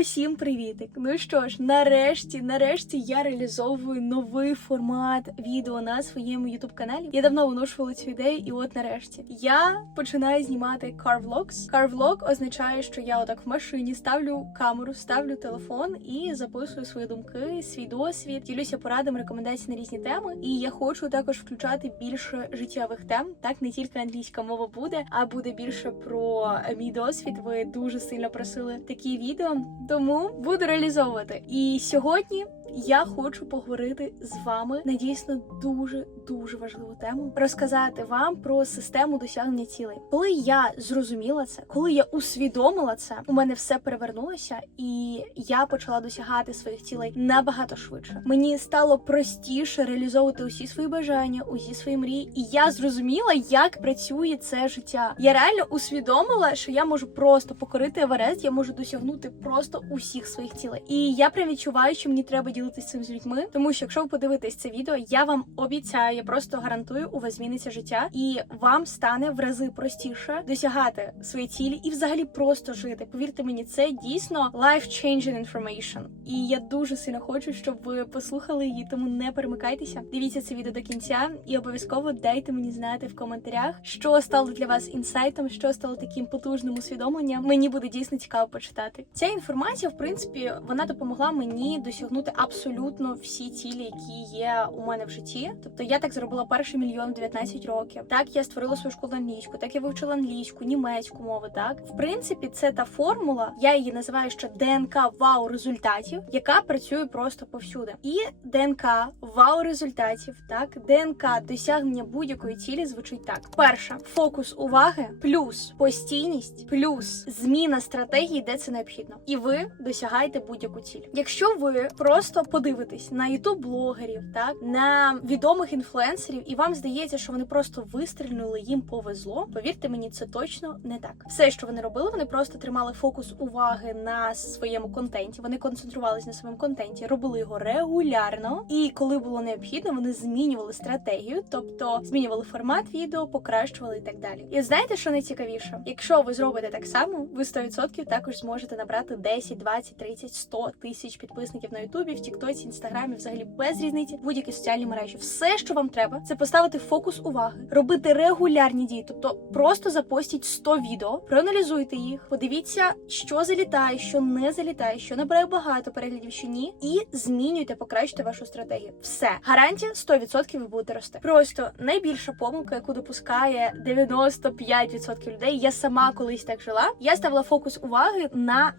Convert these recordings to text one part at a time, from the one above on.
Усім привітик! Ну що ж, нарешті, нарешті я реалізовую новий формат відео на своєму youtube каналі. Я давно виношувала цю ідею, і от нарешті я починаю знімати car vlogs. Car vlog означає, що я отак в машині ставлю камеру, ставлю телефон і записую свої думки, свій досвід, ділюся порадами, рекомендації на різні теми. І я хочу також включати більше життєвих тем. Так не тільки англійська мова буде, а буде більше про мій досвід. Ви дуже сильно просили такі відео, тому буду реалізовувати. І сьогодні я хочу поговорити з вами на дійсно дуже дуже важливу тему, розказати вам про систему досягнення цілей. Коли я зрозуміла це, коли я усвідомила це, у мене все перевернулося, і я почала досягати своїх цілей набагато швидше. Мені стало простіше реалізовувати усі свої бажання, усі свої мрії, і я зрозуміла, як працює це життя. Я реально усвідомила, що я можу просто покорити Еверест, я можу досягнути просто усіх своїх цілей. І я прям відчуваю, що мені треба ділитися цим з людьми, тому що якщо ви подивитесь це відео, я вам обіцяю, я просто гарантую, у вас зміниться життя, і вам стане в рази простіше досягати свої цілі і взагалі просто жити. Повірте мені, це дійсно life-changing information. І я дуже сильно хочу, щоб ви послухали її, тому не перемикайтеся. Дивіться це відео до кінця і обов'язково дайте мені знати в коментарях, що стало для вас інсайтом, що стало таким потужним усвідомленням. Мені буде дійсно цікаво почитати. Ця інформація, в принципі, вона допомогла мені досягнути абсолютно всі цілі, які є у мене в житті. Тобто я так зробила перший мільйон в 19 років. Так я створила свою школу англійську, так я вивчила англійську, німецьку мови. Так, в принципі, це та формула. Я її називаю ще ДНК вау результатів, яка працює просто повсюди. І ДНК вау результатів, так ДНК досягнення будь-якої цілі звучить так: перша фокус уваги, плюс постійність, плюс зміна стратегії, де це необхідно, і ви досягаєте будь-яку ціль. Якщо ви просто подивитесь на ютуб блогерів, так на відомих інфлюенсерів, і вам здається, що вони просто вистрільнули, їм повезло. Повірте мені, це точно не так. Все, що вони робили, вони просто тримали фокус уваги на своєму контенті. Вони концентрувалися на своєму контенті, робили його регулярно. І коли було необхідно, вони змінювали стратегію, тобто змінювали формат відео, покращували і так далі. І знаєте, що найцікавіше? Якщо ви зробите так само, ви 100% також зможете набрати 10, 20, 30, 100 тисяч підписників на Ютубі, в Тіктоці, Інстаграмі, взагалі без різниці, будь-які соціальні мережі. Все, що вам треба, це поставити фокус уваги, робити регулярні дії, тобто просто запостіть 100 відео, проаналізуйте їх, подивіться, що залітає, що не залітає, що набирає багато переглядів, що ні, і змінюйте, покращуйте вашу стратегію. Все гарантія 100% ви будете рости. Просто найбільша помилка, яку допускає 95% людей. Я сама колись так жила. Я ставила фокус уваги на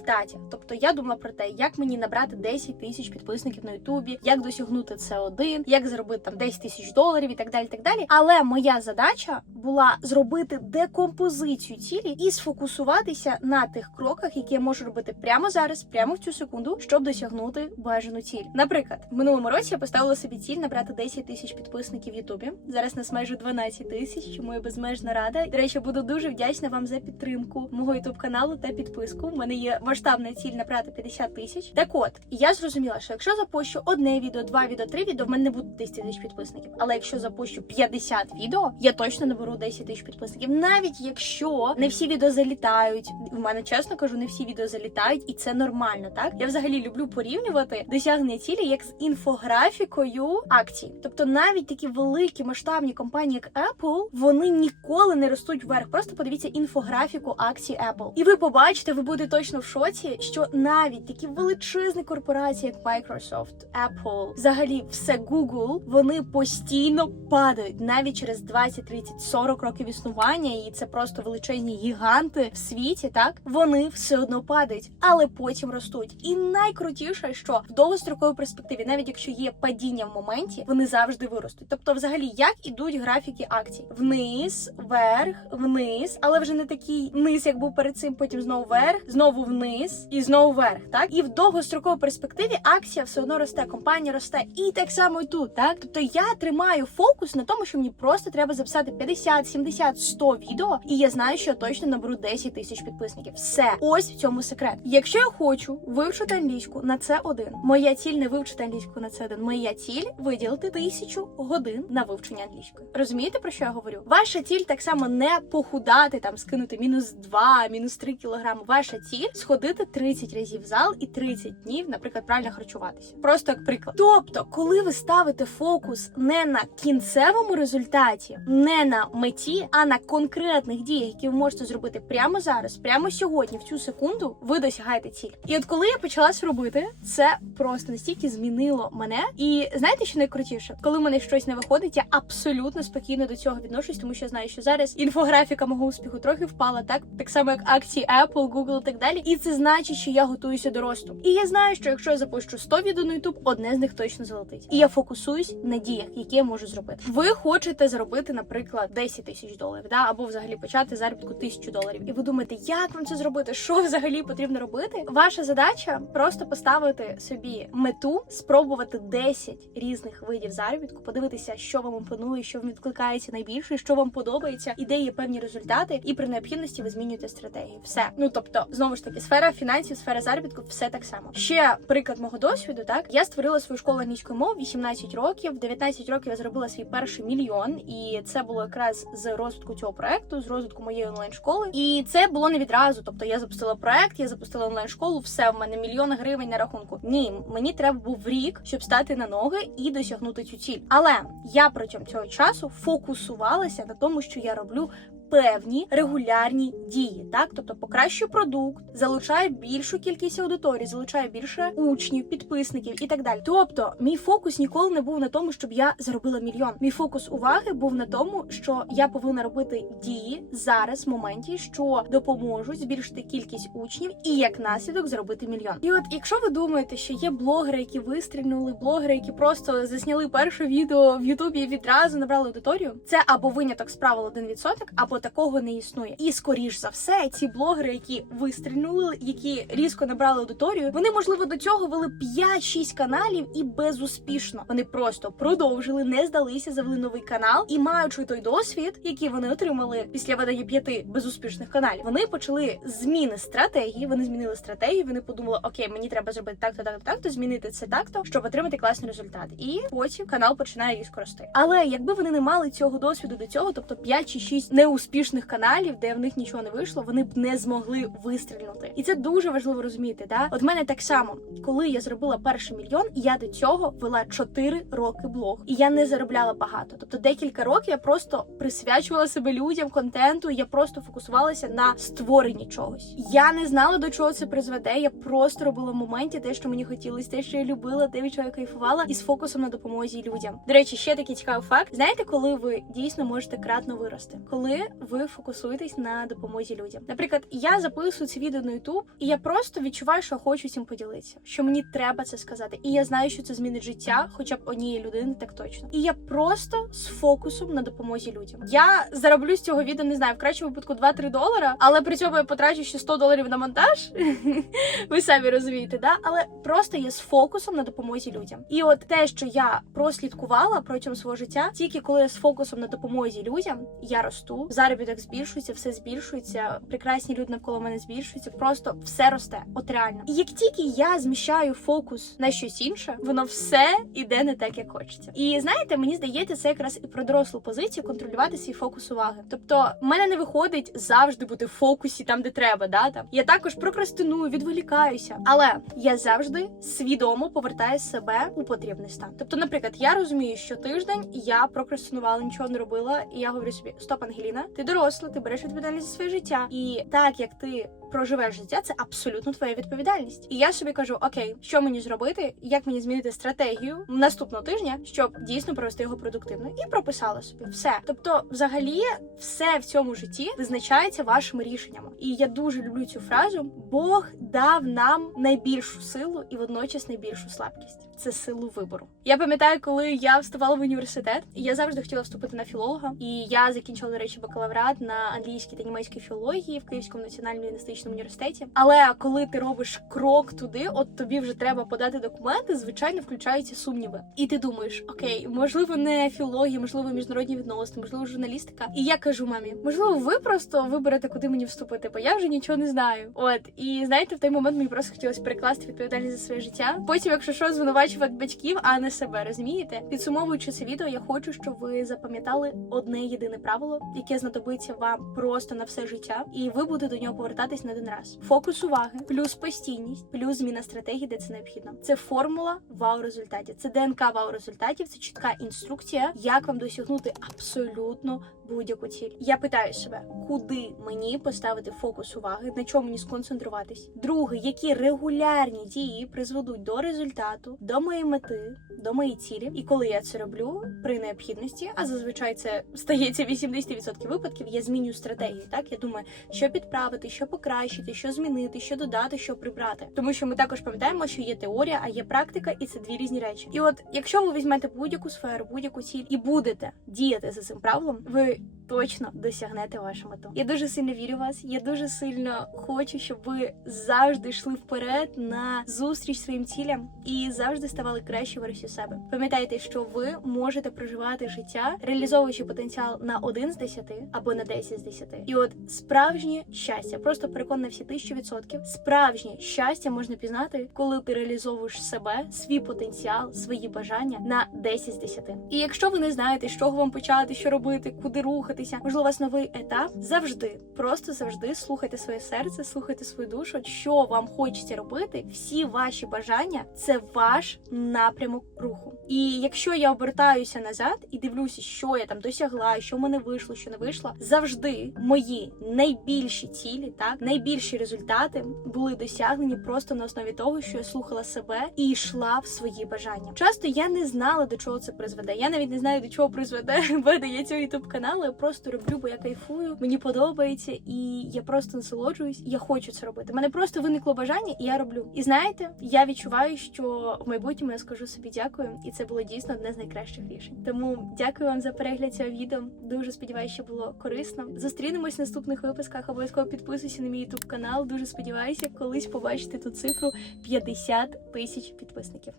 результаті. Тобто я думала про те, як мені набрати 10 тисяч підписників на Ютубі, як досягнути це один, як заробити там 10 тисяч доларів і так далі. Так далі. Але моя задача була зробити декомпозицію цілі і сфокусуватися на тих кроках, які я можу робити прямо зараз, прямо в цю секунду, щоб досягнути бажану ціль. Наприклад, в минулому році я поставила собі ціль набрати 10 тисяч підписників в Ютубі. Зараз нас майже 12 тисяч, чому я безмежно рада. До речі, буду дуже вдячна вам за підтримку мого ютуб каналу та підписку. У мене є масштабна ціль набрати 50 тисяч. Так от, я зрозуміла, що якщо запущу одне відео, два відео, три відео, в мене не буде 10 тисяч підписників. Але якщо запущу 50 відео, я точно наберу 10 тисяч підписників. Навіть якщо не всі відео залітають, в мене чесно кажу, не всі відео залітають, і це нормально. Так я взагалі люблю порівнювати досягнення цілі як з інфографікою акцій. Тобто навіть такі великі масштабні компанії, як Apple, вони ніколи не ростуть вверх. Просто подивіться інфографіку акцій Apple. І ви побачите, ви будете точно в шоці, що навіть такі величезні корпорації, як Microsoft, Apple, взагалі все Google, вони постійно падають навіть через 20, 30, 40 років існування, і це просто величезні гіганти в світі. Так вони все одно падають, але потім ростуть. І найкрутіше, що в довгостроковій перспективі, навіть якщо є падіння в моменті, вони завжди виростуть. Тобто, взагалі, як ідуть графіки акцій: вниз, вверх, вниз, але вже не такий низ, як був перед цим, потім знову вверх, знову вниз і знову вверх. Так і в довгостроковій перспективі акція все одно росте, компанія росте, і так само і тут. Так, тобто я тримаю фокус на тому, що мені просто треба записати 50, 70, 100 відео, і я знаю, що я точно наберу 10 тисяч підписників. Все, ось в цьому секрет. Якщо я хочу вивчити англійську на це один, моя ціль не вивчити англійську на це один. Моя ціль виділити тисячу годин на вивчення англійської. Розумієте про що я говорю? Ваша ціль так само не похудати там, скинути мінус 2, мінус 3 кілограми. Ваша ціль сходити ходити 30 разів в зал і 30 днів, наприклад, правильно харчуватися. Просто як приклад. Тобто, коли ви ставите фокус не на кінцевому результаті, не на меті, а на конкретних діях, які ви можете зробити прямо зараз, прямо сьогодні, в цю секунду, ви досягаєте ціль. І от коли я почала це робити, це просто настільки змінило мене. І знаєте, що найкрутіше, коли в мене щось не виходить, я абсолютно спокійно до цього відношусь, тому що я знаю, що зараз інфографіка мого успіху трохи впала, так так само як акції Apple, Google і так далі. І це значить, що я готуюся до росту. І я знаю, що якщо я запущу 100 відео на YouTube, одне з них точно залетить. І я фокусуюсь на діях, які я можу зробити. Ви хочете заробити, наприклад, 10 тисяч доларів, да або взагалі почати заробітку тисячу доларів. І ви думаєте, як вам це зробити? Що взагалі потрібно робити? Ваша задача просто поставити собі мету, спробувати 10 різних видів заробітку, подивитися, що вам імпонує, що вам відкликається найбільше, що вам подобається, і де є певні результати, і при необхідності ви змінюєте стратегії. Все. Ну тобто, знову ж таки, сфера фінансів, сфера заробітку, все так само. Ще приклад мого досвіду. Так я створила свою школу англійської мови 18 років. В 19 років я зробила свій перший мільйон, і це було якраз з розвитку цього проекту, з розвитку моєї онлайн школи. І це було не відразу. Тобто я запустила проект, я запустила онлайн школу. Все в мене мільйон гривень на рахунку. Ні, мені треба був рік, щоб стати на ноги і досягнути цю ціль. Але я протягом цього часу фокусувалася на тому, що я роблю. Певні регулярні дії, так тобто покращую продукт, залучаю більшу кількість аудиторії, залучаю більше учнів, підписників і так далі. Тобто, мій фокус ніколи не був на тому, щоб я заробила мільйон. Мій фокус уваги був на тому, що я повинна робити дії зараз, в моменті, що допоможуть збільшити кількість учнів і як наслідок зробити мільйон. І от, якщо ви думаєте, що є блогери, які вистрільнули, блогери, які просто засняли перше відео в Ютубі і відразу набрали аудиторію, це або виняток з правил 1%, або такого не існує. І скоріш за все, ці блогери, які вистрільнули, які різко набрали аудиторію, вони можливо до цього вели 5-6 каналів і безуспішно. Вони просто продовжили, не здалися, завели новий канал і маючи той досвід, який вони отримали після ведення п'яти безуспішних каналів, вони почали зміни стратегії. Вони змінили стратегію. Вони подумали, окей, мені треба зробити так-то, так, так, то змінити це так-то, щоб отримати класний результат. І потім канал починає різко рости. Але якби вони не мали цього досвіду до цього, тобто 5 чи 6 неуспішних каналів, де в них нічого не вийшло, вони б не змогли вистрілити. І це дуже важливо розуміти. Да, от мене так само, коли я зробила перший мільйон, я до цього вела 4 роки блог, і я не заробляла багато. Тобто декілька років я просто присвячувала себе людям, контенту. Я просто фокусувалася на створенні чогось. Я не знала до чого це призведе. Я просто робила в моменті те, що мені хотілося, те, що я любила, те, від чого я кайфувала, і з фокусом на допомозі людям. До речі, ще такий цікавий факт. Знаєте, коли ви дійсно можете кратно вирости, коли ви фокусуєтесь на допомозі людям. Наприклад, я записую це відео на YouTube, і я просто відчуваю, що хочу цим поділитися, що мені треба це сказати. І я знаю, що це змінить життя, хоча б однієї людини, так точно. І я просто з фокусом на допомозі людям. Я зароблю з цього відео, не знаю, в кращому випадку 2-3 долара, але при цьому я потрачу ще 100 доларів на монтаж. Ви самі розумієте, да? Але просто є з фокусом на допомозі людям. І от те, що я прослідкувала протягом свого життя, тільки коли я з фокусом на допомозі людям, я росту, заробіток збільшується, все збільшується, прекрасні люди навколо мене збільшуються, просто все росте. От реально. І як тільки я зміщаю фокус на щось інше, воно все іде не так, як хочеться. І знаєте, мені здається, це якраз і про дорослу позицію контролювати свій фокус уваги. Тобто, в мене не виходить завжди бути в фокусі там, де треба. Да там я також прокрастиную, відволікаюся, але я завжди свідомо повертаю себе у потрібний стан. Тобто, наприклад, я розумію, що тиждень я прокрастинувала, нічого не робила, і я говорю собі: Стоп, Ангеліна, ти доросла, ти береш відповідальність за своє життя, і так як ти проживеш життя, це абсолютно твоя відповідальність. І я собі кажу: Окей, що мені зробити, як мені змінити стратегію наступного тижня, щоб дійсно провести його продуктивно, і прописала собі все. Тобто, взагалі, все в цьому житті визначається вашими рішеннями. І я дуже люблю цю фразу: Бог дав нам найбільшу силу і водночас найбільшу слабкість. Це силу вибору. Я пам'ятаю, коли я вступала в університет, і я завжди хотіла вступити на філолога. І я закінчила, до речі, бакалаврат на англійській та німецькій філології в Київському національному лінгвістичному університеті. Але коли ти робиш крок туди, от тобі вже треба подати документи, звичайно, включаються сумніви. І ти думаєш, окей, можливо, не філологія, можливо, міжнародні відносини, можливо, журналістика. І я кажу мамі, можливо, ви просто виберете, куди мені вступити, бо я вже нічого не знаю. От і знаєте, в той момент мені просто хотілося перекласти відповідальність за своє життя. Потім, якщо що, звинувачувати батьків, а не себе, розумієте? Підсумовуючи це відео, я хочу, щоб ви запам'ятали одне єдине правило, яке знадобиться вам просто на все життя, і ви будете до нього повертатись на один раз. Фокус уваги, плюс постійність, плюс зміна стратегії, де це необхідно. Це формула вау результатів. Це ДНК вау результатів. Це чітка інструкція, як вам досягнути абсолютно будь-яку ціль. Я питаю себе, куди мені поставити фокус уваги, на чому мені сконцентруватись. Друге, які регулярні дії призведуть до результату, до моєї мети, до моєї цілі. І коли я це роблю при необхідності, а зазвичай це стається 80% випадків, я змінюю стратегію. Так я думаю, що підправити, що покращити, що змінити, що додати, що прибрати. Тому що ми також пам'ятаємо, що є теорія, а є практика, і це дві різні речі. І от якщо ви візьмете будь-яку сферу, будь-яку ціль і будете діяти за цим правилом, ви точно досягнете вашу мету. Я дуже сильно вірю в вас. Я дуже сильно хочу, щоб ви завжди йшли вперед на зустріч своїм цілям і завжди ставали краще версію себе. Пам'ятайте, що ви можете проживати життя, реалізовуючи потенціал на 1 з 10 або на 10 з 10. І от справжнє щастя, просто переконана всі тисячу відсотків. Справжнє щастя можна пізнати, коли ти реалізовуєш себе, свій потенціал, свої бажання на 10 з 10. І якщо ви не знаєте, з чого вам почати, що робити, куди рухатися, можливо, у вас новий етап, завжди, просто завжди слухайте своє серце, слухайте свою душу, що вам хочеться робити. Всі ваші бажання це ваш напрямок руху. І якщо я обертаюся назад і дивлюся, що я там досягла, що в мене вийшло, що не вийшло, завжди мої найбільші цілі, так найбільші результати були досягнені просто на основі того, що я слухала себе і йшла в свої бажання. Часто я не знала до чого це призведе. Я навіть не знаю до чого призведе ведення цього ютуб каналу. Я просто роблю, бо я кайфую, мені подобається, і я просто насолоджуюсь. Я хочу це робити. Мене просто виникло бажання, і я роблю. І знаєте, я відчуваю, що в майбутньому я скажу собі дякую, і це було дійсно одне з найкращих рішень. Тому дякую вам за перегляд цього відео. Дуже сподіваюся, що було корисно. Зустрінемось в наступних випусках. Обов'язково підписуйся на мій ютуб канал. Дуже сподіваюся, колись побачити ту цифру 50 тисяч підписників.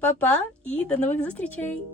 Па-па і до нових зустрічей!